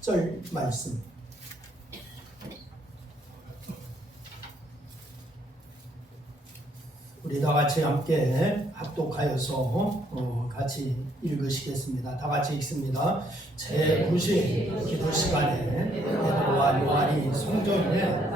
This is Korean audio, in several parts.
10절 말씀. 우리 다 같이 함께 합독하여서 같이 읽으시겠습니다. 다 같이 읽습니다. 제9시 기도 시간에 베드로와 요한이 성전에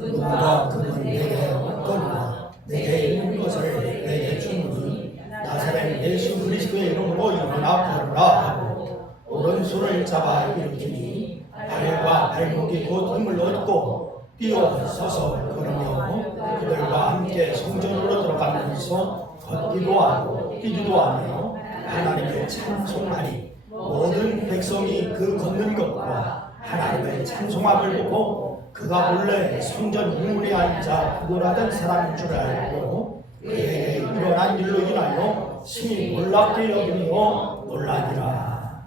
누가 그는 내게 없거니와 내게 있는 것을 내게 주노니 나사렛 예수 그리스도의 이름으로 일어나 걸으라 하고 오른손을 잡아 일으키니 발과 발목이 곧 힘을 얻고 뛰어 서서 걸으며 그들과 함께 성전으로 들어가면서 걷기도 하고 뛰기도 하며 하나님을 찬송하니 모든 백성이 그 걷는 것과 하나님을 찬송함을 보고 그가 본래 성전 이문에 앉아 구걸하던 사람인 줄 알고 그에게 일어난 일로 인하여 심히 놀랍게 여기며 놀라니라.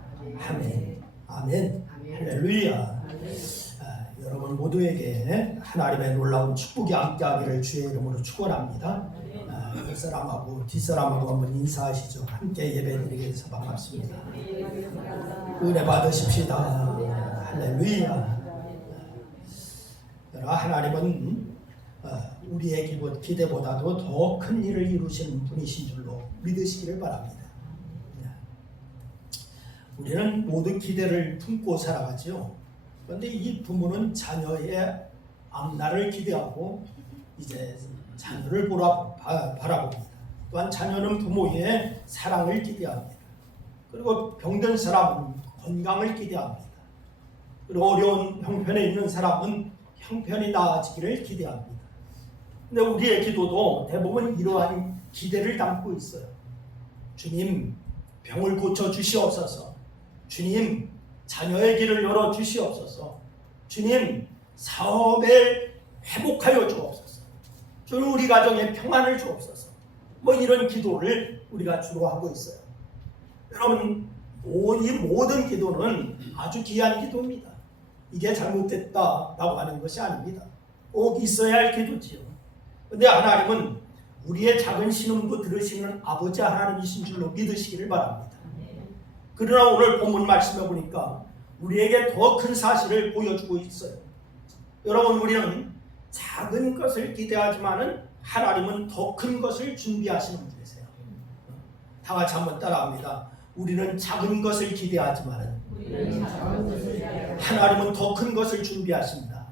아멘. 아멘. 할렐루야. 여러분 모두에게 하나님의 놀라운 축복이 함께하기를 주의 이름으로 축원합니다. 옆사람하고 뒷사람하고 한번 인사하시죠. 함께 예배드리겠습니다. 반갑습니다. 은혜 받으십시다. 할렐루야. 하나님은 우리의 기대보다도 더 큰 일을 이루시는 분이신 줄로 믿으시기를 바랍니다. 우리는 모든 기대를 품고 살아가죠. 그런데 이 부모는 자녀의 앞날을 기대하고 이제 자녀를 바라봅니다. 또한 자녀는 부모의 사랑을 기대합니다. 그리고 병든 사람은 건강을 기대합니다. 그리고 어려운 형편에 있는 사람은 형편이 나아지기를 기대합니다. 근데 우리의 기도도 대부분 이러한 기대를 담고 있어요. 주님, 병을 고쳐 주시옵소서. 주님, 자녀의 길을 열어 주시옵소서. 주님, 사업을 회복하여 주옵소서. 주님, 우리 가정에 평안을 주옵소서. 뭐 이런 기도를 우리가 주로 하고 있어요. 여러분, 이 모든 기도는 아주 귀한 기도입니다. 이게 잘못됐다라고 하는 것이 아닙니다. 꼭 있어야 할 기도지요. 그런데 하나님은 우리의 작은 신음도 들으시는 아버지 하나님이신 줄로 믿으시기를 바랍니다. 그러나 오늘 본문 말씀해 보니까 우리에게 더 큰 사실을 보여주고 있어요. 여러분, 우리는 작은 것을 기대하지만은 하나님은 더 큰 것을 준비하시는 분이세요. 다 같이 한번 따라합니다. 우리는 작은 것을 기대하지만은 하나님은 더 큰 것을 준비하십니다.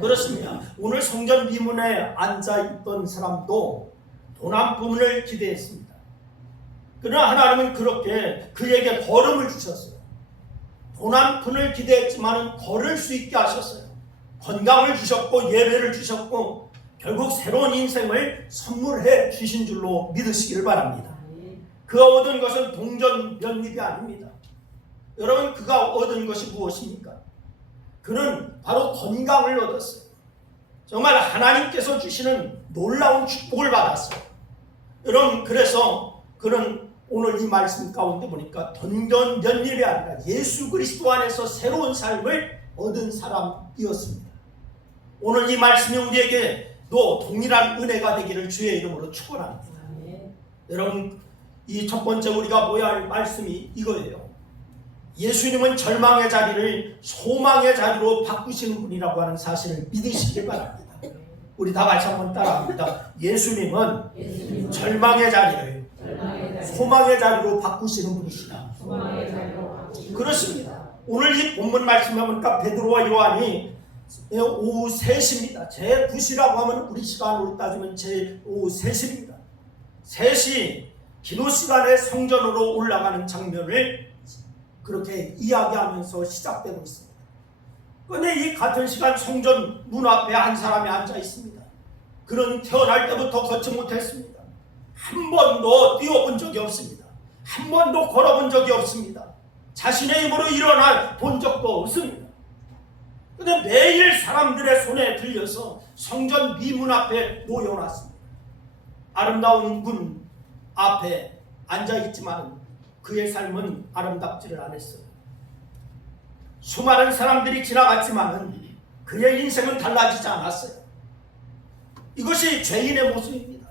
그렇습니다. 오늘 성전 미문에 앉아있던 사람도 돈 한 푼을 기대했습니다. 그러나 하나님은 그렇게 그에게 걸음을 주셨어요. 돈 한 푼을 기대했지만 걸을 수 있게 하셨어요. 건강을 주셨고 예배를 주셨고 결국 새로운 인생을 선물해 주신 줄로 믿으시기를 바랍니다. 그가 얻은 것은 동전변입이 아닙니다. 여러분, 그가 얻은 것이 무엇입니까? 그는 바로 건강을 얻었어요. 정말 하나님께서 주시는 놀라운 축복을 받았어요. 여러분, 그래서 그는 오늘 이 말씀 가운데 보니까 동전변입이 아니라 예수 그리스도 안에서 새로운 삶을 얻은 사람이었습니다. 오늘 이 말씀이 우리에게도 동일한 은혜가 되기를 주의 이름으로 축원합니다. 여러분, 이 첫 번째 우리가 보아야 할 말씀이 이거예요. 예수님은 절망의 자리를 소망의 자리로 바꾸시는 분이라고 하는 사실을 믿으시길 바랍니다. 우리 다 같이 한번 따라합니다. 예수님은 절망의 자리를 소망의 자리로 바꾸시는 분이시다. 그렇습니다. 오늘 이 본문 말씀에 보니까 베드로와 요한이 오후 3시입니다. 제9시라고 하면 우리 시간으로 따지면 오후 3시입니다. 3시 기도 시간에 성전으로 올라가는 장면을 그렇게 이야기하면서 시작되고 있습니다. 그런데 이 같은 시간 성전 문 앞에 한 사람이 앉아 있습니다. 그는 태어날 때부터 걷지 못했습니다. 한 번도 뛰어본 적이 없습니다. 한 번도 걸어본 적이 없습니다. 자신의 힘으로 일어나 본 적도 없습니다. 그런데 매일 사람들의 손에 들려서 성전 미문 앞에 놓여놨습니다. 아름다운 문 앞에 앉아있지만 그의 삶은 아름답지를 않았어요. 수많은 사람들이 지나갔지만 그의 인생은 달라지지 않았어요. 이것이 죄인의 모습입니다.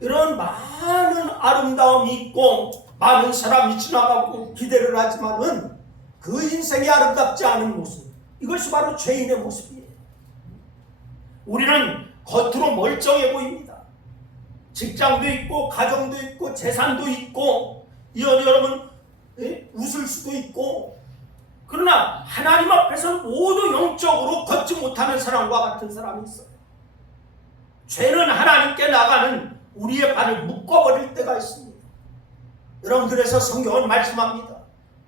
이런 많은 아름다움이 있고 많은 사람이 지나가고 기대를 하지만은 그 인생이 아름답지 않은 모습, 이것이 바로 죄인의 모습이에요. 우리는 겉으로 멀쩡해 보입니다. 직장도 있고 가정도 있고 재산도 있고 여러분 웃을 수도 있고, 그러나 하나님 앞에서는 모두 영적으로 걷지 못하는 사람과 같은 사람이 있어요. 죄는 하나님께 나가는 우리의 발을 묶어버릴 때가 있습니다. 여러분, 그래서 성경은 말씀합니다.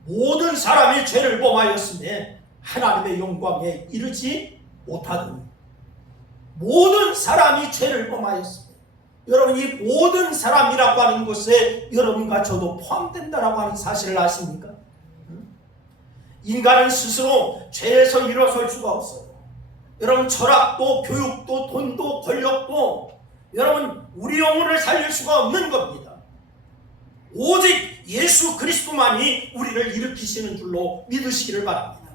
모든 사람이 죄를 범하였음에 하나님의 영광에 이르지 못하더니. 모든 사람이 죄를 범하였습니다. 여러분, 이 모든 사람이라고 하는 것에 여러분과 저도 포함된다라고 하는 사실을 아십니까? 인간은 스스로 죄에서 일어설 수가 없어요. 여러분, 철학도 교육도 돈도 권력도 여러분 우리 영혼을 살릴 수가 없는 겁니다. 오직 예수 그리스도만이 우리를 일으키시는 줄로 믿으시기를 바랍니다.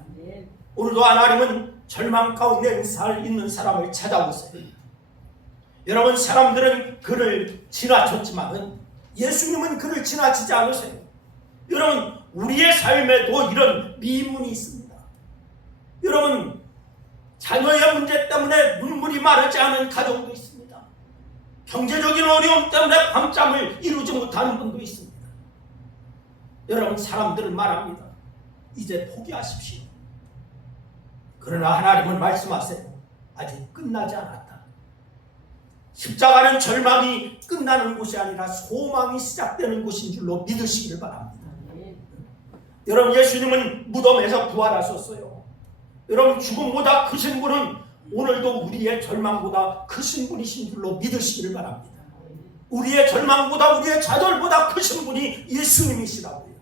오늘도 하나님은 절망 가운데 있는 사람을 찾아오세요. 여러분, 사람들은 그를 지나쳤지만은 예수님은 그를 지나치지 않으세요. 여러분, 우리의 삶에도 이런 미문이 있습니다. 여러분, 자녀의 문제 때문에 눈물이 마르지 않은 가정도 있습니다. 경제적인 어려움 때문에 밤잠을 이루지 못하는 분도 있습니다. 여러분, 사람들은 말합니다. 이제 포기하십시오. 그러나 하나님은 말씀하세요. 아직 끝나지 않았다. 십자가는 절망이 끝나는 곳이 아니라 소망이 시작되는 곳인 줄로 믿으시기를 바랍니다. 여러분, 예수님은 무덤에서 부활하셨어요. 여러분, 죽음보다 크신 분은 오늘도 우리의 절망보다 크신 분이신 줄로 믿으시기를 바랍니다. 우리의 절망보다 우리의 좌절보다 크신 분이 예수님이시라고요.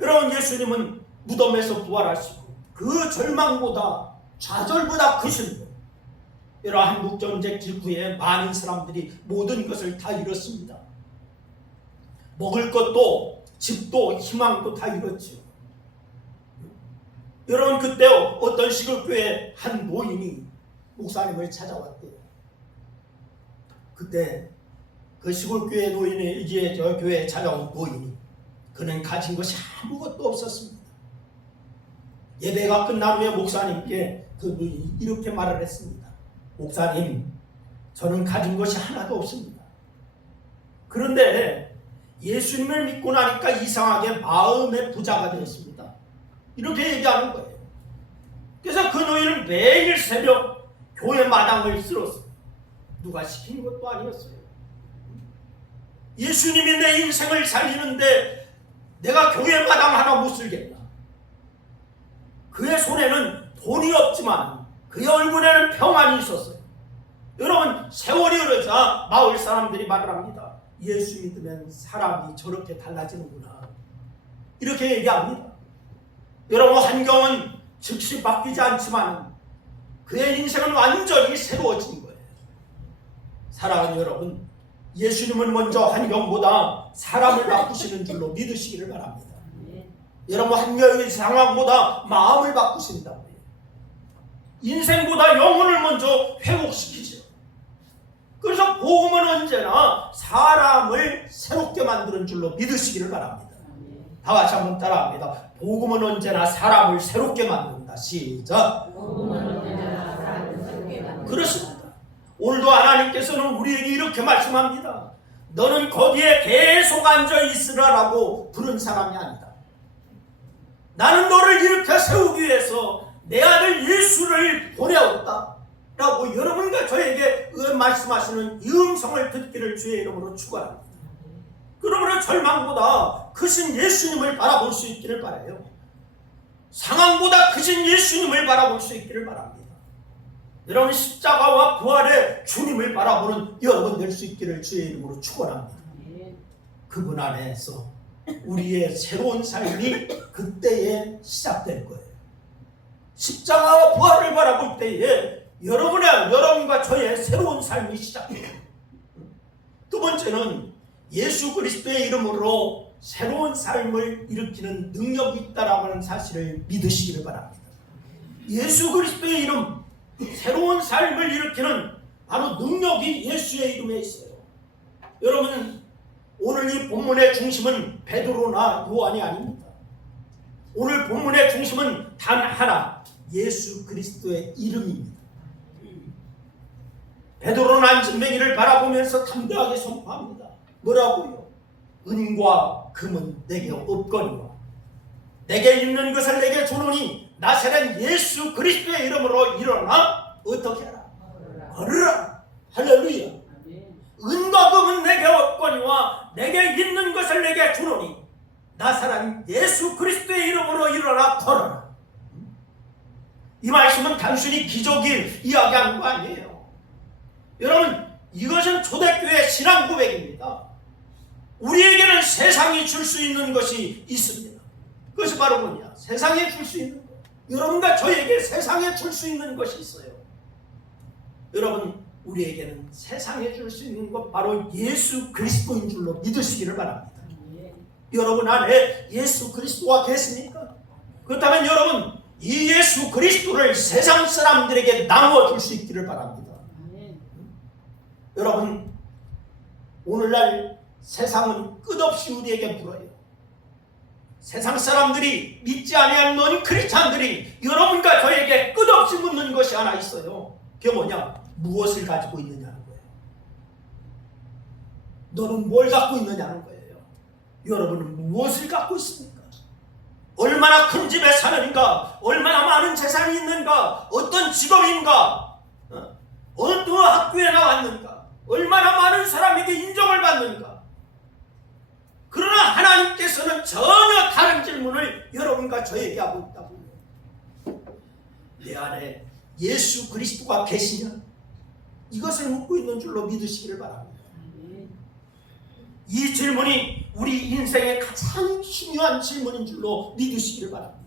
여러분, 예수님은 무덤에서 부활하시고 그 절망보다 좌절보다 크신 분. 여러분, 한국전쟁 직후에 많은 사람들이 모든 것을 다 잃었습니다. 먹을 것도 집도 희망도 다 잃었죠. 여러분, 그때 어떤 시골교회 한 노인이 목사님을 찾아왔대요. 그때 그 시골교회 노인이 이제 저 교회에 찾아온 노인이, 그는 가진 것이 아무것도 없었습니다. 예배가 끝난 후에 목사님께 그 노인이 이렇게 말을 했습니다. 목사님, 저는 가진 것이 하나도 없습니다. 그런데 예수님을 믿고 나니까 이상하게 마음의 부자가 되었습니다. 이렇게 얘기하는 거예요. 그래서 그 노인은 매일 새벽 교회 마당을 쓸었어요. 누가 시킨 것도 아니었어요. 예수님이 내 인생을 살리는데 내가 교회 마당 하나 못 쓸겠나. 그의 손에는 돈이 없지만 그의 얼굴에는 평안이 있었어요. 여러분, 세월이 흐르자 마을 사람들이 말을 합니다. 예수 믿으면 사람이 저렇게 달라지는구나. 이렇게 얘기합니다. 여러분, 환경은 즉시 바뀌지 않지만 그의 인생은 완전히 새로워진 거예요. 사랑하는 여러분, 예수님은 먼저 환경보다 사람을 바꾸시는 줄로 믿으시기를 바랍니다. 여러분, 환경의 상황보다 마음을 바꾸신다고 해요. 인생보다 영혼을 먼저 회복시키죠. 그래서 복음은 언제나 사람을 새롭게 만드는 줄로 믿으시기를 바랍니다. 다 같이 한번 따라합니다. 복음은 언제나 사람을 새롭게 만든다. 시작. 복음은 언제나 사람을 새롭게 만든다. 그렇습니다. 오늘도 하나님께서는 우리에게 이렇게 말씀합니다. 너는 거기에 계속 앉아 있으라라고 부른 사람이 아니다. 나는 너를 일으켜 세우기 위해서 내 아들 예수를 보내었다 라고 여러분과 저에게 말씀하시는 이 음성을 듣기를 주의 이름으로 축원합니다. 그러므로 절망보다 크신 예수님을 바라볼 수 있기를 바라요. 상황보다 크신 예수님을 바라볼 수 있기를 바랍니다. 여러분, 십자가와 부활의 주님을 바라보는 여러분 될 수 있기를 주의 이름으로 축원합니다. 그분 안에서 우리의 새로운 삶이 그때에 시작될 거예요. 십자가와 부활을 바라볼 때에 여러분과 저의 새로운 삶이 시작돼요. 두 번째는 예수 그리스도의 이름으로 새로운 삶을 일으키는 능력이 있다라고 하는 사실을 믿으시기를 바랍니다. 예수 그리스도의 이름, 새로운 삶을 일으키는 바로 능력이 예수의 이름에 있어요. 여러분, 오늘 이 본문의 중심은 베드로나 요한이 아닙니다. 오늘 본문의 중심은 단 하나, 예수 그리스도의 이름입니다. 베드로는 안진뱅이를 바라보면서 담대하게 선포합니다. 뭐라고요? 은과 금은 내게 없거니와 내게 있는 것을 내게 주노니 나사렛 예수 그리스도의 이름으로 일어나 어떻게 하라? 걸으라. 할렐루야. 은과 금은 내게 없거니와 내게 있는 것을 내게 주노니 나사렛 예수 그리스도의 이름으로 일어나 걸어라. 이 말씀은 단순히 기적을 이야기하는 거 아니에요. 여러분, 이것은 초대교회 신앙 고백입니다. 우리에게는 세상이 줄 수 있는 것이 있습니다. 그것이 바로 뭐냐? 세상에 줄 수 있는 것. 여러분과 저에게 세상에 줄 수 있는 것이 있어요. 여러분, 우리에게는 세상에 줄 수 있는 것 바로 예수 그리스도인 줄로 믿으시기를 바랍니다. 여러분 안에 예수 그리스도가 계십니까? 그렇다면 여러분, 이 예수 그리스도를 세상 사람들에게 나눠줄 수 있기를 바랍니다. 여러분, 오늘날 세상은 끝없이 우리에게 물어요. 세상 사람들이 믿지 아니한 너는 크리스찬들이 여러분과 저에게 끝없이 묻는 것이 하나 있어요. 그게 뭐냐? 무엇을 가지고 있느냐는 거예요. 너는 뭘 갖고 있느냐는 거예요. 여러분은 무엇을 갖고 있습니까? 얼마나 큰 집에 사는가? 얼마나 많은 재산이 있는가? 어떤 직업인가? 어느 학교에 나왔는가? 얼마나 많은 사람에게 인정을 받는가? 그러나 하나님께서는 전혀 다른 질문을 여러분과 저에게 하고 있다고요. 내 안에 예수 그리스도가 계시냐? 이것을 묻고 있는 줄로 믿으시기를 바랍니다. 이 질문이 우리 인생의 가장 중요한 질문인 줄로 믿으시기를 바랍니다.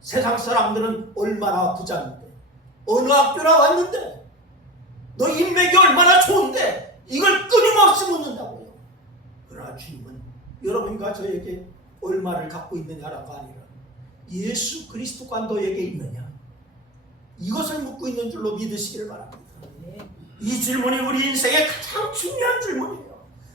세상 사람들은 얼마나 부자인데, 어느 학교 나왔는데, 너 인맥이 얼마나 좋은데, 이걸 끊임없이 묻는다고요. 그러나 주님은 여러분과 저에게 얼마를 갖고 있느냐라고 아니라 예수 그리스도가 너에게 있느냐, 이것을 묻고 있는 줄로 믿으시기를 바랍니다. 이 질문이 우리 인생의 가장 중요한 질문이에요.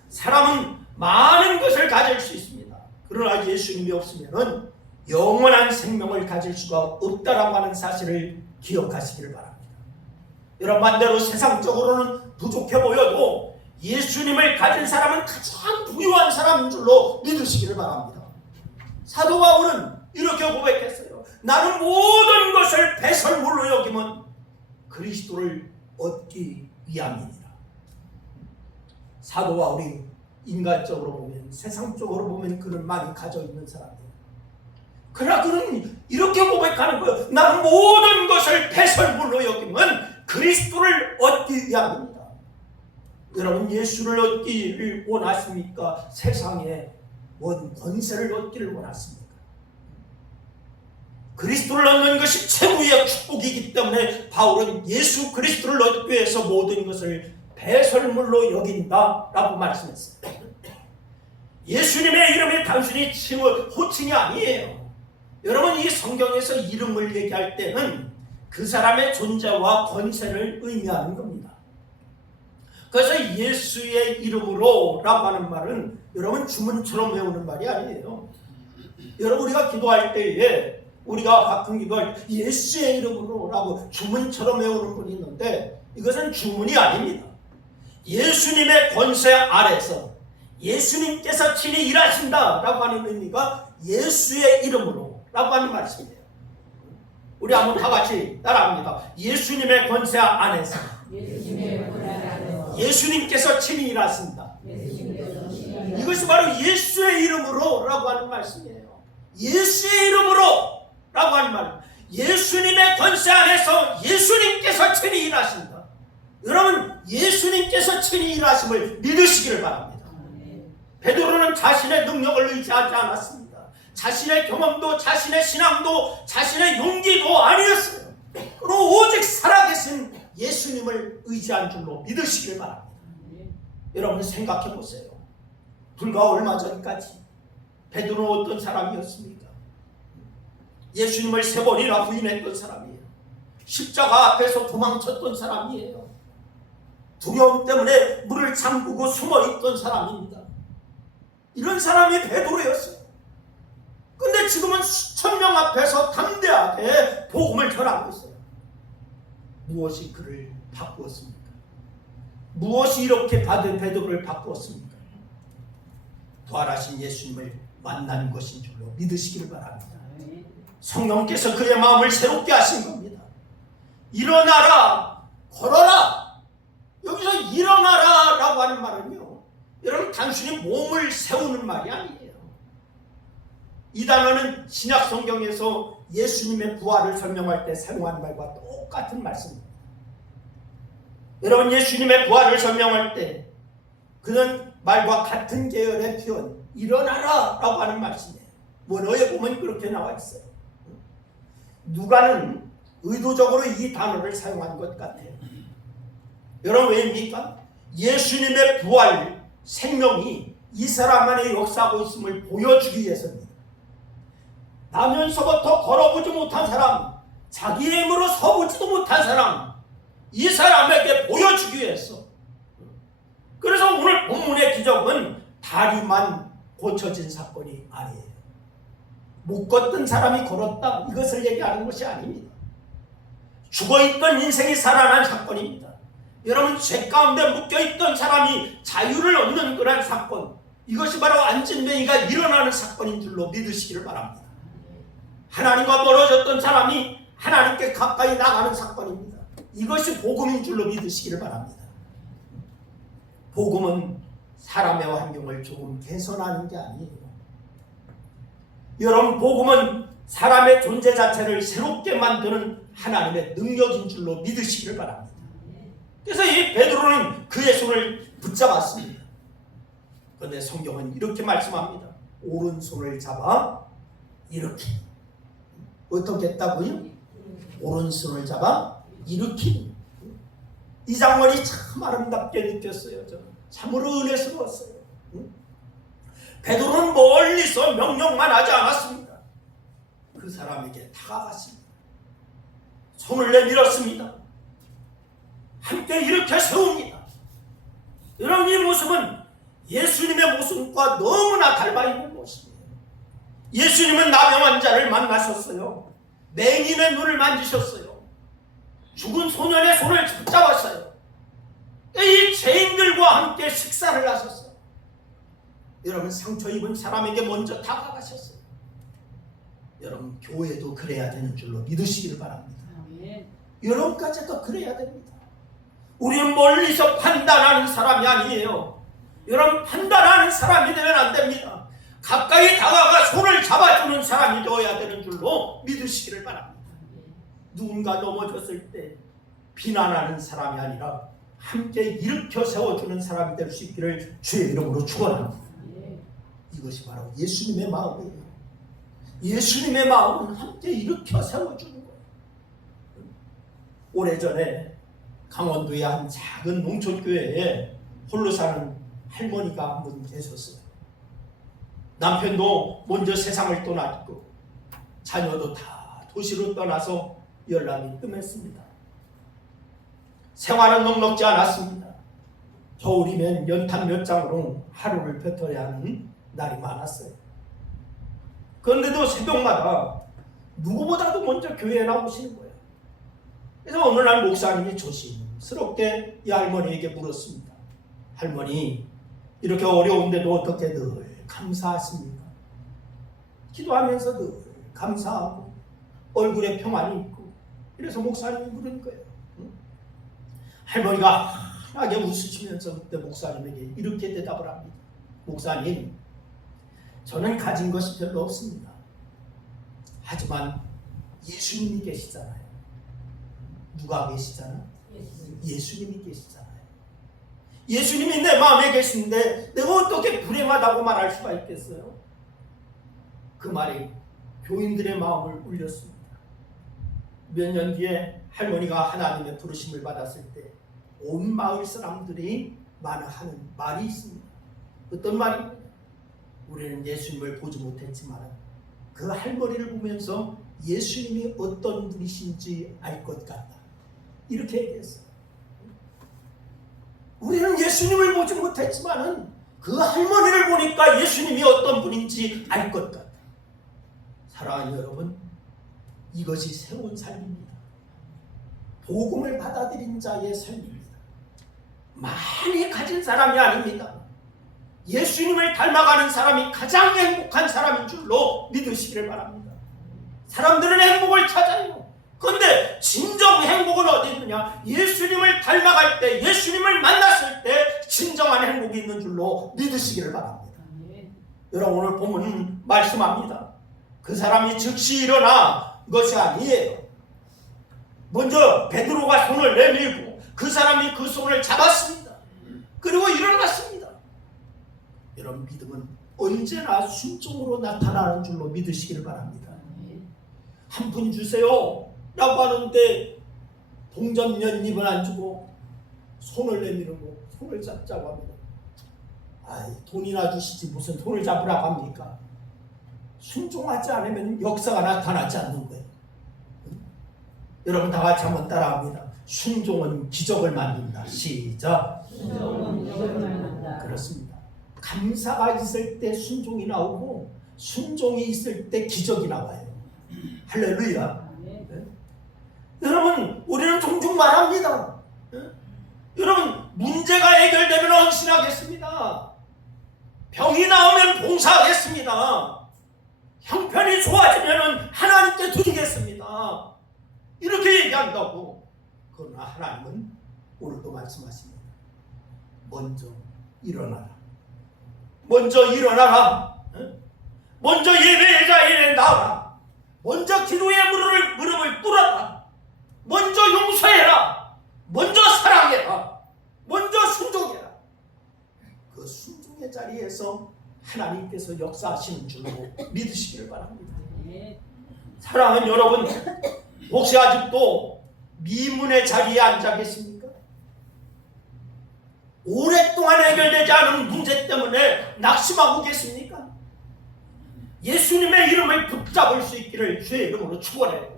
사람은 많은 것을 가질 수 있습니다. 그러나 예수님이 없으면 영원한 생명을 가질 수가 없다라고 하는 사실을 기억하시기를 바랍니다. 여러분, 반대로 세상적으로는 부족해 보여도 예수님을 가진 사람은 가장 부유한 사람인 줄로 믿으시기를 바랍니다. 사도 바울은 이렇게 고백했어요. 나는 모든 것을 배설물로 여기면 그리스도를 얻기 위함이니라. 사도 바울이 인간적으로 보면, 세상적으로 보면 그는 많이 가져 있는 사람이에요. 그러나 그는 이렇게 고백하는 거예요. 나는 모든 것을 배설물로 여기면 그리스도를 얻기 위함입니다. 여러분, 예수를 얻기를 원하십니까? 세상에 뭔 권세를 얻기를 원하십니까? 그리스도를 얻는 것이 최고의 축복이기 때문에 바울은 예수 그리스도를 얻기 위해서 모든 것을 배설물로 여긴다라고 말씀했습니다. 예수님의 이름이 단순히 호칭이 아니에요. 여러분, 이 성경에서 이름을 얘기할 때는 그 사람의 존재와 권세를 의미하는 겁니다. 그래서 예수의 이름으로 라고 하는 말은 여러분 주문처럼 외우는 말이 아니에요. 여러분, 우리가 기도할 때에 우리가 가끔 기도할 때 예수의 이름으로 라고 주문처럼 외우는 분이 있는데 이것은 주문이 아닙니다. 예수님의 권세 아래서 예수님께서 친히 일하신다 라고 하는 의미가 예수의 이름으로 라고 하는 말씀이에요. 우리 한번 다 같이 따라합니다. 예수님의 권세 안에서 예수님께서 친히 일하신다. 이것이 바로 예수의 이름으로 라고 하는 말씀이에요. 예수의 이름으로 라고 하는 말, 예수님의 권세 안에서 예수님께서 친히 일하신다. 여러분, 예수님께서 친히 일하심을 믿으시기를 바랍니다. 베드로는 자신의 능력을 의지하지 않았습니다. 자신의 경험도, 자신의 신앙도, 자신의 용기도 아니었어요. 그리고 오직 살아계신 예수님을 의지한 줄로 믿으시길 바랍니다. 여러분 생각해 보세요. 불과 얼마 전까지 베드로는 어떤 사람이었습니까? 예수님을 3번이나 부인했던 사람이에요. 십자가 앞에서 도망쳤던 사람이에요. 두려움 때문에 물을 잠그고 숨어있던 사람입니다. 이런 사람이 베드로였어요. 근데 지금은 수천 명 앞에서 담대하게 복음을 전하고 있어요. 무엇이 그를 바꾸었습니까? 무엇이 이렇게 베드로를 바꾸었습니까? 부활하신 예수님을 만난 것인 줄로 믿으시기를 바랍니다. 성령께서 그의 마음을 새롭게 하신 겁니다. 일어나라, 걸어라. 여기서 일어나라 라고 하는 말은요, 여러분 단순히 몸을 세우는 말이 아니에요. 이 단어는 신약 성경에서 예수님의 부활을 설명할 때 사용한 말과 똑같은 말씀입니다. 여러분 예수님의 부활을 설명할 때 그는 말과 같은 계열의 표현, 일어나라 라고 하는 말씀이에요. 원어에 보면 그렇게 나와 있어요. 누가는 의도적으로 이 단어를 사용한 것 같아요. 여러분 왜입니까? 예수님의 부활, 생명이 이 사람 안에 역사하고 있음을 보여주기 위해서입니다. 나면서부터 걸어보지 못한 사람, 자기의 힘으로 서보지도 못한 사람, 이 사람에게 보여주기 위해서. 그래서 오늘 본문의 기적은 다리만 고쳐진 사건이 아니에요. 못 걷던 사람이 걸었다, 이것을 얘기하는 것이 아닙니다. 죽어있던 인생이 살아난 사건입니다. 여러분 죄 가운데 묶여있던 사람이 자유를 얻는 그런 사건, 이것이 바로 안진뱅이가 일어나는 사건인 줄로 믿으시기를 바랍니다. 하나님과 멀어졌던 사람이 하나님께 가까이 나가는 사건입니다. 이것이 복음인 줄로 믿으시기를 바랍니다. 복음은 사람의 환경을 조금 개선하는 게 아니에요. 여러분 복음은 사람의 존재 자체를 새롭게 만드는 하나님의 능력인 줄로 믿으시기를 바랍니다. 그래서 이 베드로는 그의 손을 붙잡았습니다. 그런데 성경은 이렇게 말씀합니다. 오른손을 잡아 일으키니. 어떻게 했다고요? 오른손을 잡아 일으키니. 이 장면이 참 아름답게 느꼈어요. 저는 참으로 은혜스러웠어요. 베드로는 멀리서 명령만 하지 않았습니다. 그 사람에게 다가갔습니다. 손을 내밀었습니다. 함께 일으켜 세웁니다. 여러분 이 모습은 예수님의 모습과 너무나 닮아 있는 모습이에요. 예수님은 나병 환자를 만나셨어요. 맹인의 눈을 만지셨어요. 죽은 소년의 손을 잡았어요. 이 죄인들과 함께 식사를 하셨어요. 여러분 상처 입은 사람에게 먼저 다가가셨어요. 여러분 교회도 그래야 되는 줄로 믿으시기를 바랍니다. 여러분까지도 그래야 됩니다. 우리는 멀리서 판단하는 사람이 아니에요. 여러분 판단하는 사람이 되면 안 됩니다. 가까이 다가가 손을 잡아주는 사람이 되어야 되는 줄로 믿으시기를 바랍니다. 누군가 넘어졌을 때 비난하는 사람이 아니라 함께 일으켜 세워주는 사람이 될 수 있기를 주의 이름으로 축원합니다. 이것이 바로 예수님의 마음이에요. 예수님의 마음은 함께 일으켜 세워주는 거예요. 오래전에 강원도의 한 작은 농촌교회에 홀로 사는 할머니가 한 분 계셨어요. 남편도 먼저 세상을 떠났고 자녀도 다 도시로 떠나서 연락이 뜸했습니다. 생활은 넉넉지 않았습니다. 겨울이면 연탄 몇 장으로 하루를 뱉어야 하는 날이 많았어요. 그런데도 새벽마다 누구보다도 먼저 교회에 나오시는 거예요. 그래서 어느 날 목사님이 조심스럽게 이 할머니에게 물었습니다. 할머니, 이렇게 어려운데도 어떻게 늘 감사하십니까? 기도하면서 늘 감사하고 얼굴에 평안이 있고. 그래서 목사님이 물은 거예요. 할머니가 환하게 웃으시면서 그때 목사님에게 이렇게 대답을 합니다. 목사님, 저는 가진 것이 별로 없습니다. 하지만 예수님이 계시잖아요. 누가 계시잖아요? 예수님이 계시잖아요. 예수님이 내 마음에 계신데 내가 어떻게 불행하다고 말할 수가 있겠어요? 그 말이 교인들의 마음을 울렸습니다. 몇 년 뒤에 할머니가 하나님의 부르심을 받았을 때 온 마을 사람들이 하는 말이 있습니다. 어떤 말입니까? 우리는 예수님을 보지 못했지만 그 할머니를 보면서 예수님이 어떤 분이신지 알 것 같다. 이렇게 얘기했어요. 우리는 예수님을 보지 못했지만 그 할머니를 보니까 예수님이 어떤 분인지 알 것 같다. 사랑하는 여러분, 이것이 새로운 삶입니다. 복음을 받아들인 자의 삶입니다. 많이 가진 사람이 아닙니다. 예수님을 닮아가는 사람이 가장 행복한 사람인 줄로 믿으시기를 바랍니다. 사람들은 행복을 찾아요. 그런데 진정 행복은 어디 있느냐? 예수님을 닮아갈 때, 예수님을 만났을 때 진정한 행복이 있는 줄로 믿으시기를 바랍니다. 여러분, 오늘 본문 말씀합니다. 그 사람이 즉시 일어나 것이 아니에요. 먼저 베드로가 손을 내밀고 그 사람이 그 손을 잡았습니다. 그리고 일어났습니다. 여러분, 믿음은 언제나 순종으로 나타나는 줄로 믿으시기를 바랍니다. 한 푼 주세요 라고 하는데 동전 몇 입은 안 주고 손을 내밀고 손을 잡자고 합니다. 돈이나 주시지 무슨 손을 잡으라고 합니까? 순종하지 않으면 역사가 나타나지 않는 거예요. 여러분, 다 같이 한번 따라합니다. 순종은 기적을 만든다. 시작. 순종은 기적을 만든다. 그렇습니다. 감사가 있을 때 순종이 나오고 순종이 있을 때 기적이 나와요. 할렐루야. 네? 여러분, 우리는 종종 말합니다. 여러분, 문제가 해결되면 헌신하겠습니다. 병이 나오면 봉사하겠습니다. 형편이 좋아지면 하나님께 드리겠습니다. 이렇게 얘기한다고. 그러나 하나님은 오늘도 말씀하십니다. 먼저 일어나라. 먼저 일어나라. 먼저 예배의 자리에 나와라. 먼저 기도의 무릎을 꿇어라. 먼저 용서해라. 먼저 사랑해라. 먼저 순종해라. 그 순종의 자리에서 하나님께서 역사하시는 줄로 믿으시기를 바랍니다. 사랑하는 여러분, 혹시 아직도 미문의 자리에 앉아 계십니까? 오랫동안 해결되지 않은 문제 때문에 낙심하고 계십니까? 예수님의 이름을 붙잡을 수 있기를 주의 이름으로 축원해요.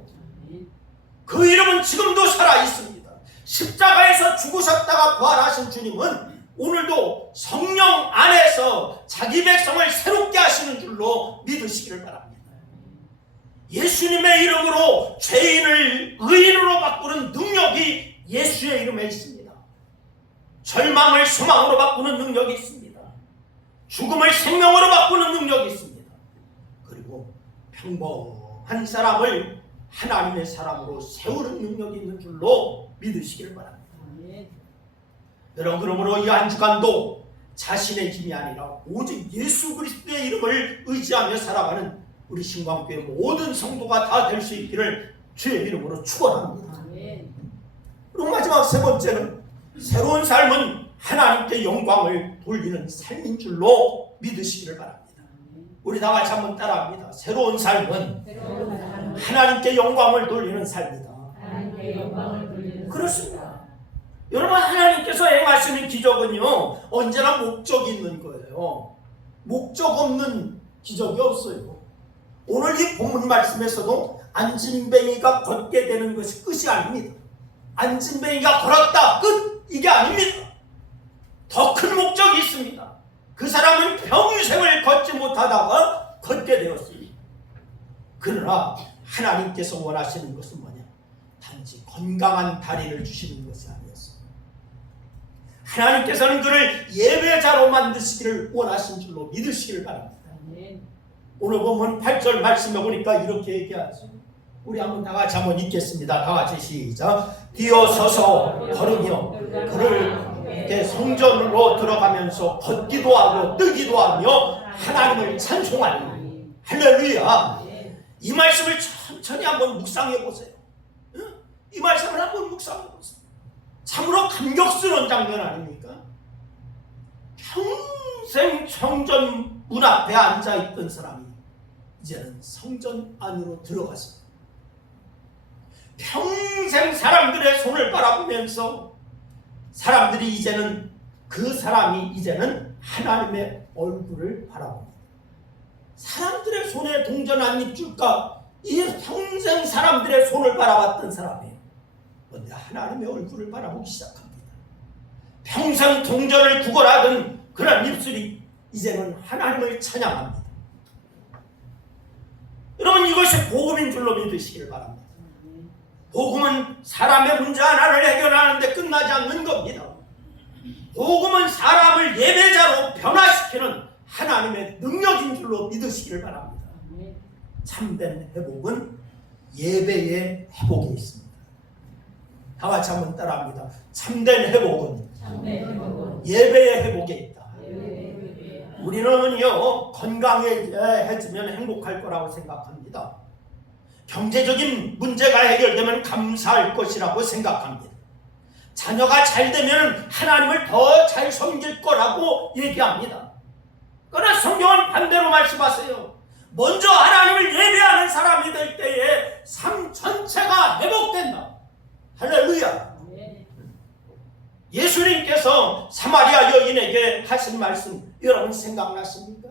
그 이름은 지금도 살아있습니다. 십자가에서 죽으셨다가 부활하신 주님은 오늘도 성령 안에서 자기 백성을 새롭게 하시는 줄로 믿으시기를 바랍니다. 예수님의 이름으로 죄인을 의인으로 바꾸는 능력이 예수의 이름에 있습니다. 절망을 소망으로 바꾸는 능력이 있습니다. 죽음을 생명으로 바꾸는 능력이 있습니다. 그리고 평범한 사람을 하나님의 사람으로 세우는 능력이 있는 줄로 믿으시길 바랍니다. 여러분, 그러므로 이 한 주간도 자신의 힘이 아니라 오직 예수 그리스도의 이름을 의지하며 살아가는 우리 신광교회 모든 성도가 다 될 수 있기를 주의 이름으로 축원합니다. 그리고 마지막 세 번째는 새로운 삶은 하나님께 영광을 돌리는 삶인 줄로 믿으시기를 바랍니다. 우리 다 같이 한번 따라합니다. 새로운 삶은 하나님께 영광을 돌리는 삶이다. 그렇습니다. 여러분, 하나님께서 행하시는 기적은요, 언제나 목적이 있는 거예요. 목적 없는 기적이 없어요. 오늘 이 본문 말씀에서도 안진뱅이가 걷게 되는 것이 끝이 아닙니다. 안진뱅이가 걸었다, 끝! 이게 아닙니다. 더 큰 목적이 있습니다. 그 사람은 평생을 걷지 못하다가 걷게 되었습니다. 그러나 하나님께서 원하시는 것은 뭐냐? 단지 건강한 다리를 주시는 것이 아니었습니다. 하나님께서는 그를 예배자로 만드시기를 원하신 줄로 믿으시기를 바랍니다. 오늘 보면 8절 말씀해 보니까 이렇게 얘기하죠. 우리 한번 다 같이 한번 읽겠습니다. 다 같이 시작. 뛰어서서 걸으며 그를 이렇게 성전으로 들어가면서 걷기도 하고 뜨기도 하며 하나님을 찬송하니. 할렐루야. 이 말씀을 천천히 한번 묵상해 보세요. 이 말씀을 한번 묵상해 보세요. 참으로 감격스러운 장면 아닙니까? 평생 성전 문 앞에 앉아있던 사람이 이제는 성전 안으로 들어가서 평생 사람들의 손을 바라보면서 사람들이 이제는 그 사람이 이제는 하나님의 얼굴을 바라봅니다. 사람들의 손에 동전 한 입 줄까? 이 평생 사람들의 손을 바라봤던 사람이에요. 그런데 하나님의 얼굴을 바라보기 시작합니다. 평생 동전을 구걸하던 그런 입술이 이제는 하나님을 찬양합니다. 여러분, 이것이 복음인 줄로 믿으시기를 바랍니다. 복음은 사람의 문제 하나를 해결하는 데 끝나지 않는 겁니다. 복음은 사람을 예배자로 변화시키는 하나님의 능력인 줄로 믿으시기를 바랍니다. 참된 회복은 예배의 회복에 있습니다. 다 같이 한번 따라합니다. 참된 회복은 예배의 회복에 있다. 우리는요, 건강해지면 행복할 거라고 생각합니다. 경제적인 문제가 해결되면 감사할 것이라고 생각합니다. 자녀가 잘 되면 하나님을 더 잘 섬길 거라고 얘기합니다. 그러나 성경은 반대로 말씀하세요. 먼저 하나님을 예배하는 사람이 될 때에 삶 전체가 회복된다. 할렐루야. 예수님께서 사마리아 여인에게 하신 말씀 여러분 생각나십니까?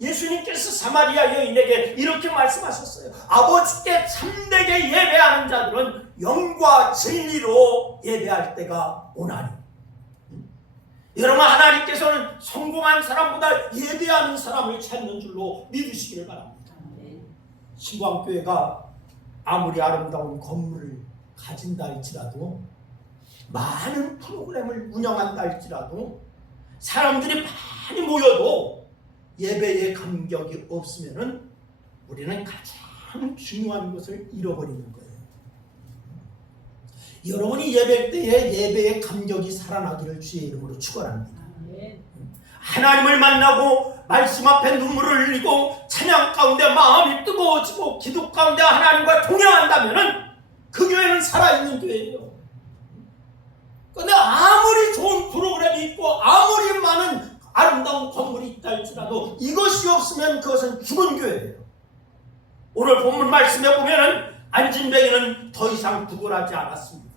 예수님께서 사마리아 여인에게 이렇게 말씀하셨어요. 아버지께 참되게 예배하는 자들은 영과 진리로 예배할 때가 오나니. 여러분, 하나님께서는 성공한 사람보다 예배하는 사람을 찾는 줄로 믿으시기를 바랍니다. 신광교회가 아무리 아름다운 건물을 가진다 할지라도, 많은 프로그램을 운영한다 할지라도, 사람들이 많이 모여도 예배의 감격이 없으면 우리는 가장 중요한 것을 잃어버리는 거예요. 여러분이 예배할 때에 예배의 감격이 살아나기를 주의 이름으로 축원합니다. 하나님을 만나고 말씀 앞에 눈물을 흘리고 찬양 가운데 마음이 뜨거워지고 기도 가운데 하나님과 동행한다면 그 교회는 살아있는 교회예요. 그런데 아무리 좋은 프로그램이 있고 아무리 많은 아름다운 건물이 있다 할지라도 이것이 없으면 그것은 죽은 교회예요. 오늘 본문 말씀에 보면 안진뱅이는 더 이상 구걸하지 않았습니다.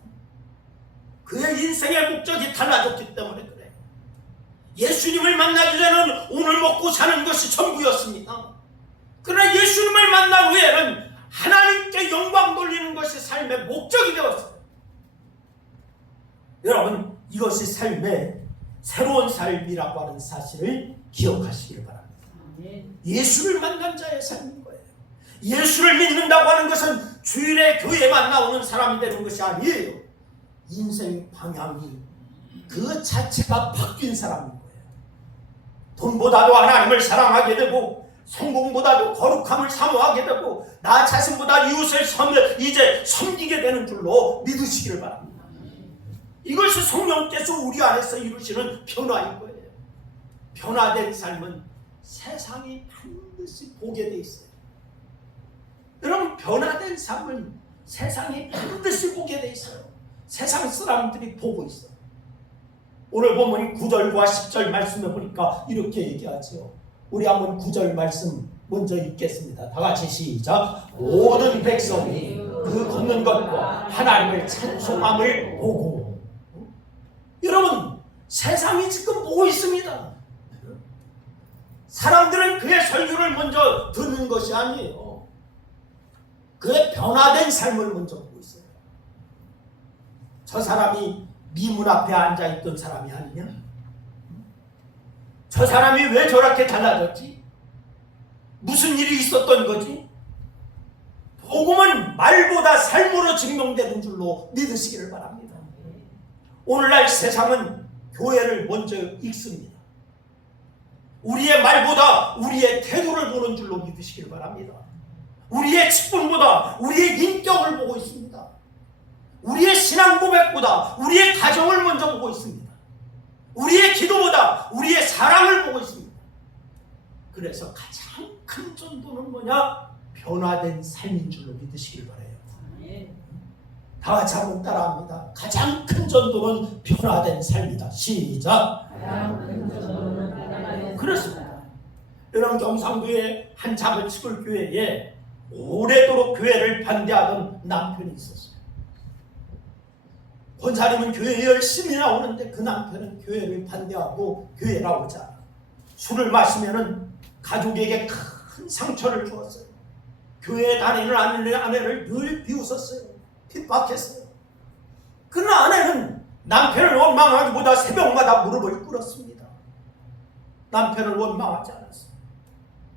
그의 인생의 목적이 달라졌기 때문에 그래요. 예수님을 만나기 전에는 오늘 먹고 사는 것이 전부였습니다. 그러나 예수님을 만난 후에는 하나님께 영광 돌리는 것이 삶의 목적이 되었어요. 여러분, 이것이 삶의 새로운 삶이라고 하는 사실을 기억하시길 바랍니다. 예수를 만난 자의 삶인 거예요. 예수를 믿는다고 하는 것은 주일에 교회만 나오는 사람이 되는 것이 아니에요. 인생 방향이 그 자체가 바뀐 사람인 거예요. 돈보다도 하나님을 사랑하게 되고, 성공보다도 거룩함을 사모하게 되고, 나 자신보다 이웃을 이제 섬기게 되는 줄로 믿으시기를 바랍니다. 이것이 성령께서 우리 안에서 이루시는 변화인 거예요. 변화된 삶은 세상이 반드시 보게 돼 있어요. 여러분, 변화된 삶은 세상이 반드시 보게 돼 있어요. 세상 사람들이 보고 있어요. 오늘 보면 9절과 10절 말씀에 보니까 이렇게 얘기하죠. 우리 한번 9절 말씀 먼저 읽겠습니다. 다 같이 시작. 모든 백성이 그 걷는 것과 하나님을 찬송함을 보고. 여러분, 세상이 지금 보고 있습니다. 사람들은 그의 설교를 먼저 듣는 것이 아니에요. 그의 변화된 삶을 먼저 보고 있어요. 저 사람이 미문 앞에 앉아있던 사람이 아니냐? 저 사람이 왜 저렇게 달라졌지? 무슨 일이 있었던 거지? 복음은 말보다 삶으로 증명되는 줄로 믿으시기를 바랍니다. 오늘날 세상은 교회를 먼저 읽습니다. 우리의 말보다 우리의 태도를 보는 줄로 믿으시기를 바랍니다. 우리의 직분보다 우리의 인격을 보고 있습니다. 우리의 신앙 고백보다 우리의 가정을 먼저 보고 있습니다. 우리의 기도보다 우리의 사랑을 보고 있습니다. 그래서 가장 큰 전도는 뭐냐? 변화된 삶인 줄로 믿으시길 바라요. 다 같이 한번 따라합니다. 가장 큰 전도는 변화된 삶이다. 시작. 그렇습니다. 여러분, 경상도에 한 작은 시골 교회에 오래도록 교회를 반대하던 남편이 있었어요. 권사님은 교회에 열심히 나오는데 그 남편은 교회를 반대하고 교회 나오지 않아. 술을 마시면은 가족에게 큰 상처를 주었어요. 교회에 다니는 아내를 늘 비웃었어요. 핍박했어요. 그러나 아내는 남편을 원망하기보다 새벽마다 무릎을 꿇었습니다. 남편을 원망하지 않았어요.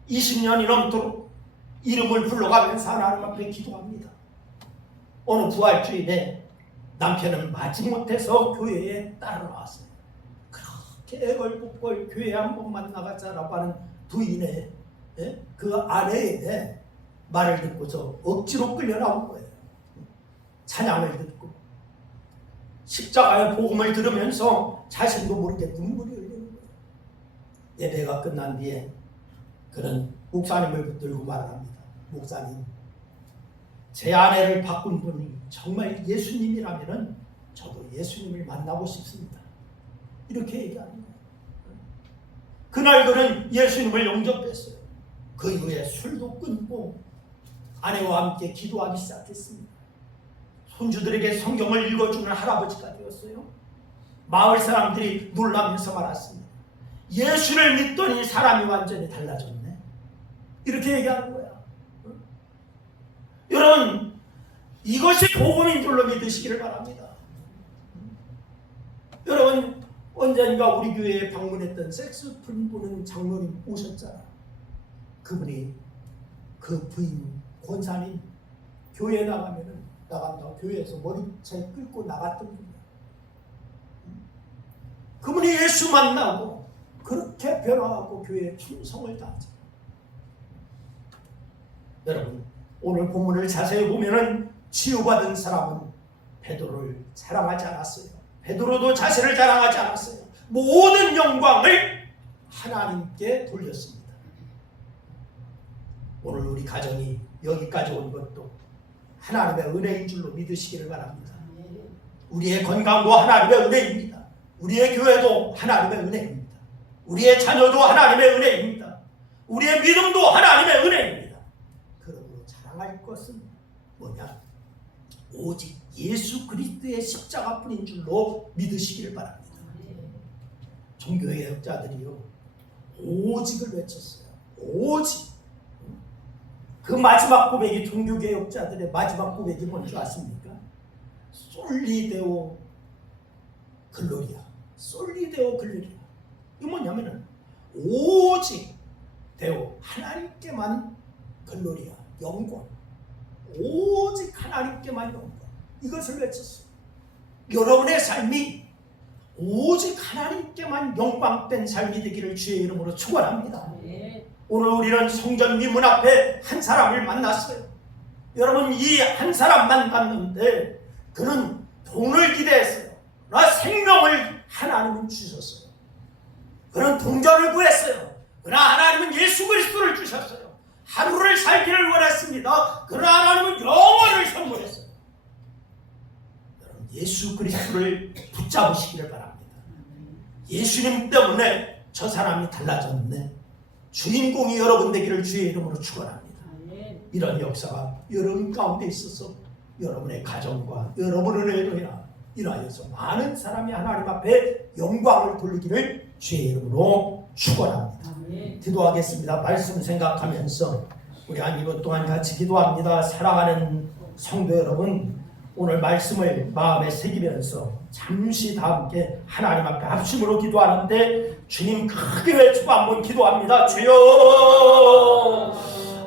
20년이 넘도록 이름을 불러가면서 하나님 앞에 기도합니다. 어느 부활주일에 남편은 마지못해서 교회에 따라 나왔어요. 그렇게 애걸복걸 교회 한 번만 나가자라고 하는 부인의 그 아내의 말을 듣고서 억지로 끌려 나온 거예요. 찬양을 듣고 십자가의 복음을 들으면서 자신도 모르게 눈물이 흘리는 거예요. 예배가 끝난 뒤에 그는 목사님을 붙들고 말합니다. 목사님, 제 아내를 바꾼 분이 정말 예수님이라면 저도 예수님을 만나고 싶습니다. 이렇게 얘기하는 거예요. 그날 그는 예수님을 영접했어요. 그 이후에 술도 끊고 아내와 함께 기도하기 시작했습니다. 손주들에게 성경을 읽어주는 할아버지가 되었어요. 마을 사람들이 놀라면서 말했습니다. 예수를 믿더니 사람이 완전히 달라졌네. 이렇게 얘기하는 거야. 여러분, 이것이 복음인 줄로 믿으시기를 바랍니다. 여러분, 언젠가 우리 교회에 방문했던 색소폰 부는 장로님 오셨잖아. 그분이 그 부인 권사님 교회에 나간다고 교회에서 머리채 끌고 나갔던 분이야. 그분이 예수 만나고 그렇게 변화하고 교회에 충성을 다하죠. 여러분, 오늘 본문을 자세히 보면은 치유받은 사람은 베드로를 자랑하지 않았어요. 베드로도 자신을 자랑하지 않았어요. 모든 영광을 하나님께 돌렸습니다. 오늘 우리 가정이 여기까지 온 것도 하나님의 은혜인 줄로 믿으시기를 바랍니다. 우리의 건강도 하나님의 은혜입니다. 우리의 교회도 하나님의 은혜입니다. 우리의 자녀도 하나님의 은혜입니다. 우리의 믿음도 하나님의 은혜입니다. 그러므로 자랑할 것은 뭐냐? 오직 예수 그리스도의 십자가뿐인 줄로 믿으시기를 바랍니다. 종교개혁자들이요, 오직을 외쳤어요. 오직. 그 마지막 고백이, 종교개혁자들의 마지막 고백이 뭔지 아십니까? 솔리데오 글로리아. 솔리데오 글로리아. 이게 뭐냐면은 오직 데오, 하나님께만 글로리아, 영광. 오직 하나님께만 영광. 이것을 외쳤어요. 여러분의 삶이 오직 하나님께만 영광된 삶이 되기를 주의 이름으로 축원합니다. 오늘 우리는 성전 미문 앞에 한 사람을 만났어요. 여러분, 이 한 사람 만났는데 그는 돈을 기대했어요. 그러나 생명을 하나님은 주셨어요. 그는 동전을 구했어요. 그러나 하나님은 예수 그리스도를 주셨어요. 하루를 살기를 원했습니다. 그러나 하나님은 영원을 선물했어요. 여러분, 예수 그리스도를 붙잡으시기를 바랍니다. 예수님 때문에 저 사람이 달라졌네. 주인공이 여러분 되기를 주의 이름으로 축원합니다. 이런 역사가 여러분 가운데 있어서 여러분의 가정과 여러분을 인하여서 많은 사람이 하나님 앞에 영광을 돌리기를 주의 이름으로 축원합니다. 기도하겠습니다. 말씀 생각하면서 우리 한 2분 동안 같이 기도합니다. 사랑하는 성도 여러분, 오늘 말씀을 마음에 새기면서 잠시 다 함께 하나님 앞에 합심으로 기도하는데 주님 크게 외치고 한번 기도합니다. 주여,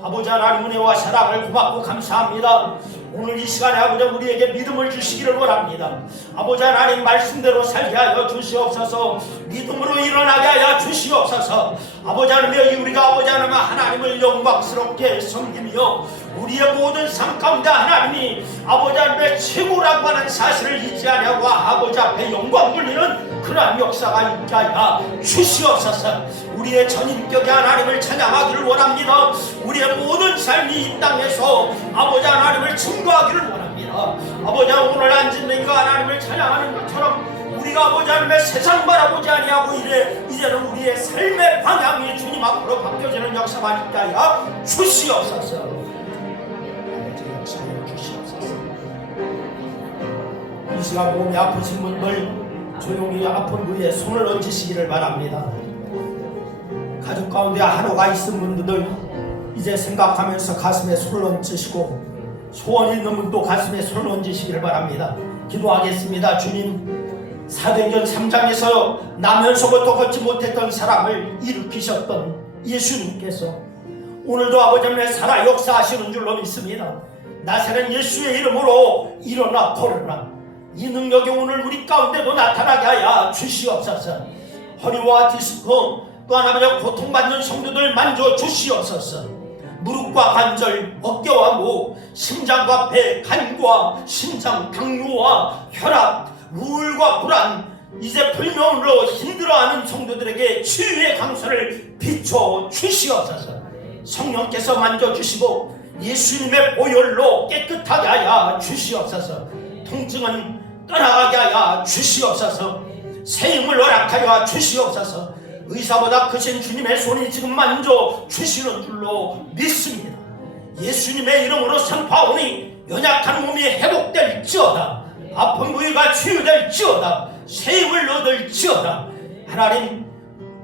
아버지 하나님 은혜와 사랑을 고맙고 감사합니다. 오늘 이 시간에 아버지 우리에게 믿음을 주시기를 원합니다. 아버지 하나님 말씀대로 살게 하여 주시옵소서. 믿음으로 일어나게 하여 주시옵소서. 아버지 하나님, 우리가 아버지 하나님을 영광스럽게 섬기며 우리의 모든 삶 가운데 하나님이 아버지 하나님의 최고라고 하는 사실을 잊지 않냐고 아버지 앞에 영광 돌리는 그러한 역사가 있게 하여 주시옵소서. 우리의 전인격의 하나님을 찬양하기를 원합니다. 우리의 모든 삶이 이 땅에서 아버지 하나님을 증거하기를 원합니다. 바랍니다. 아버지 오늘 앉은 이가 하나님을 찬양하는 것처럼 우리가 아버지 하나님의 세상 바라보지 아니하고 이제는 우리의 삶의 방향이 주님 앞으로 바뀌어지는 역사만 있게 하여 주시옵소서. 아버지 역사하여 주시옵소서. 이 시간 몸이 아프신 분들 조용히 아픈 부위에 손을 얹으시기를 바랍니다. 가족 가운데 한우가 있은 분들 이제 생각하면서 가슴에 손을 얹으시고 소원이 있는 분도 가슴에 손을 얹으시기를 바랍니다. 기도하겠습니다. 주님, 사도행전 3장에서 나면서부터 걷지 못했던 사람을 일으키셨던 예수님께서 오늘도 아버지 하나님 살아 역사하시는 줄로 믿습니다. 나사렛 예수의 이름으로 일어나 걸어라. 이 능력이 오늘 우리 가운데도 나타나게 하여 주시옵소서. 허리와 디스크 또 하나 고통받는 성도들 만져 주시옵소서. 무릎과 관절, 어깨와 목, 심장과 배, 간과 심장, 당뇨와 혈압, 우울과 불안, 이제 불면으로 힘들어하는 성도들에게 치유의 강선을 비춰 주시옵소서. 성령께서 만져주시고 예수님의 보혈로 깨끗하게 하여 주시옵소서. 통증은 떠나가게 하여 주시옵소서. 새 힘을 허락하여 주시옵소서. 의사보다 크신 주님의 손이 지금 만져 주시는 줄로 믿습니다. 예수님의 이름으로 선포하오니 연약한 몸이 회복될지어다. 아픈 부위가 치유될지어다. 새 힘을 얻을지어다. 하나님,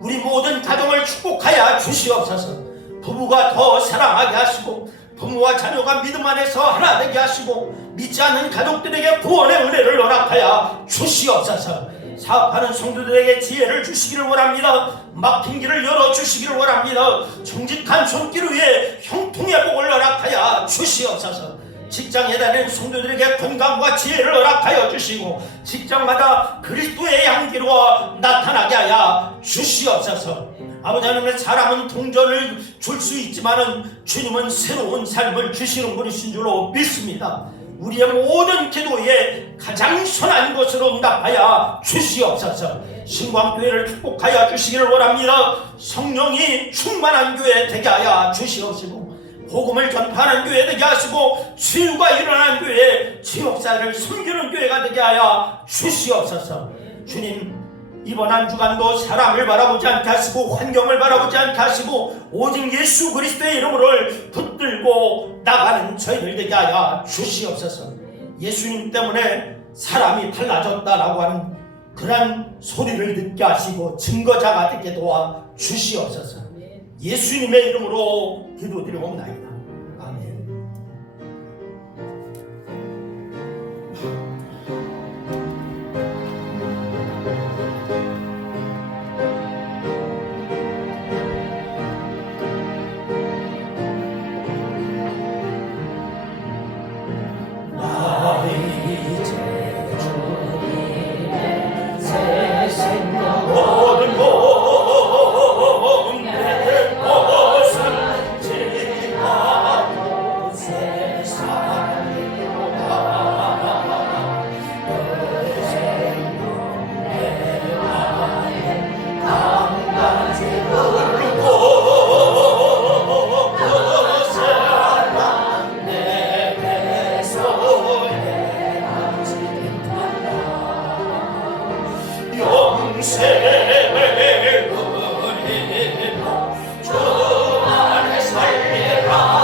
우리 모든 가정을 축복하여 주시옵소서. 부부가 더 사랑하게 하시고 부모와 자녀가 믿음 안에서 하나 되게 하시고 믿지 않는 가족들에게 구원의 은혜를 허락하여 주시옵소서. 사업하는 성도들에게 지혜를 주시기를 원합니다. 막힌 길을 열어주시기를 원합니다. 정직한 손길 위에 형통의 복을 허락하여 주시옵소서. 직장에 다니는 성도들에게 건강과 지혜를 허락하여 주시고 직장마다 그리스도의 향기로 나타나게 하여 주시옵소서. 아버지 하나님, 사람은 동전을 줄 수 있지만은 주님은 새로운 삶을 주시는 분이신 줄로 믿습니다. 우리의 모든 기도에 가장 선한 것으로 응답하여 주시옵소서. 신광교회를 축복하여 주시기를 원합니다. 성령이 충만한 교회 되게 하여 주시옵시고 복음을 전파하는 교회 되게 하시고 치유가 일어나는 교회, 지옥사를 숨기는 교회가 되게 하여 주시옵소서. 주님, 이번 한 주간도 사람을 바라보지 않게 하시고 환경을 바라보지 않게 하시고 오직 예수 그리스도의 이름을 붙들고 나가는 저희들 되게 하여 주시옵소서. 예수님 때문에 사람이 달라졌다라고 하는 그런 소리를 듣게 하시고 증거자가 되게 도와 주시옵소서. 예수님의 이름으로 기도드리옵나이다. 아멘. 주 안에 살리라.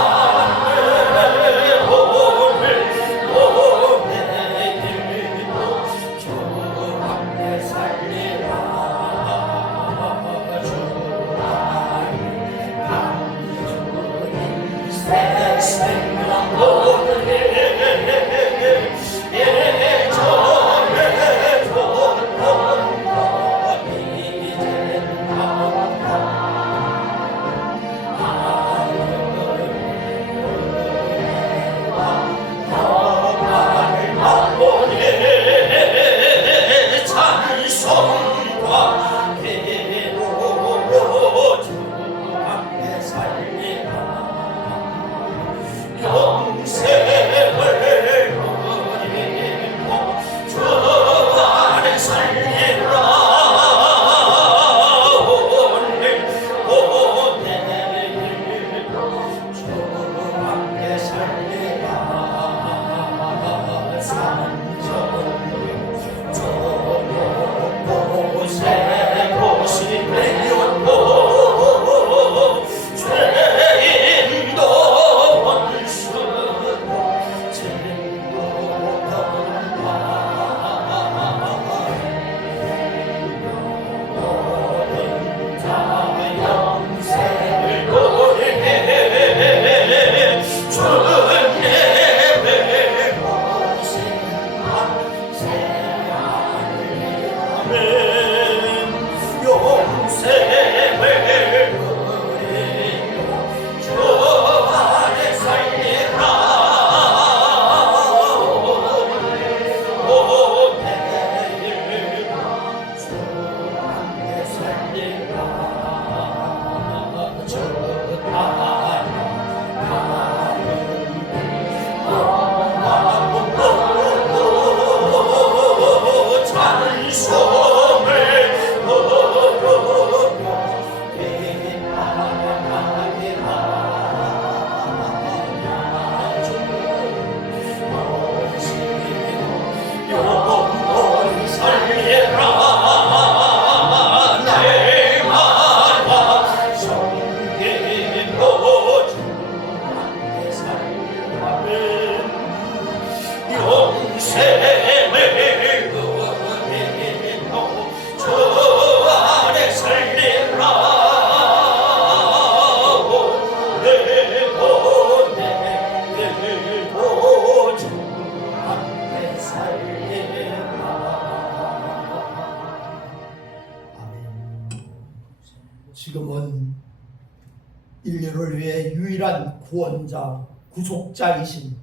인류를 위해 유일한 구원자, 구속자이신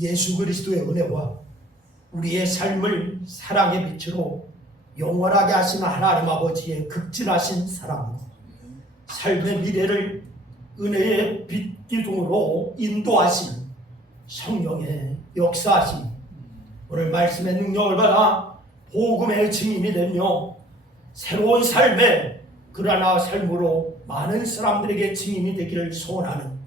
예수 그리스도의 은혜와 우리의 삶을 사랑의 빛으로 영원하게 하신 하나님 아버지의 극진하신 사랑, 삶의 미래를 은혜의 빛 기둥으로 인도하신 성령의 역사하심, 오늘 말씀의 능력을 받아 복음의 증인이 되며 새로운 삶의 그러나 삶으로 많은 사람들에게 증인이 되기를 소원하는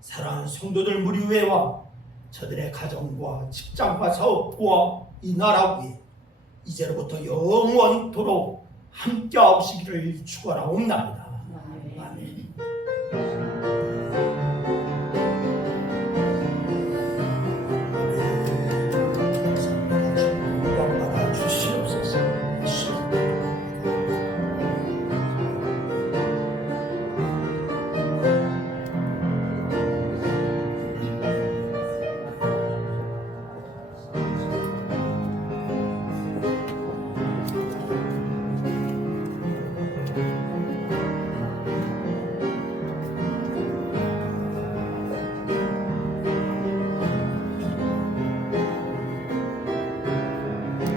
사랑하는 성도들 무리회와 저들의 가정과 직장과 사업과 이 나라 위에 이제로부터 영원토록 함께하시기를 축원하옵나이다.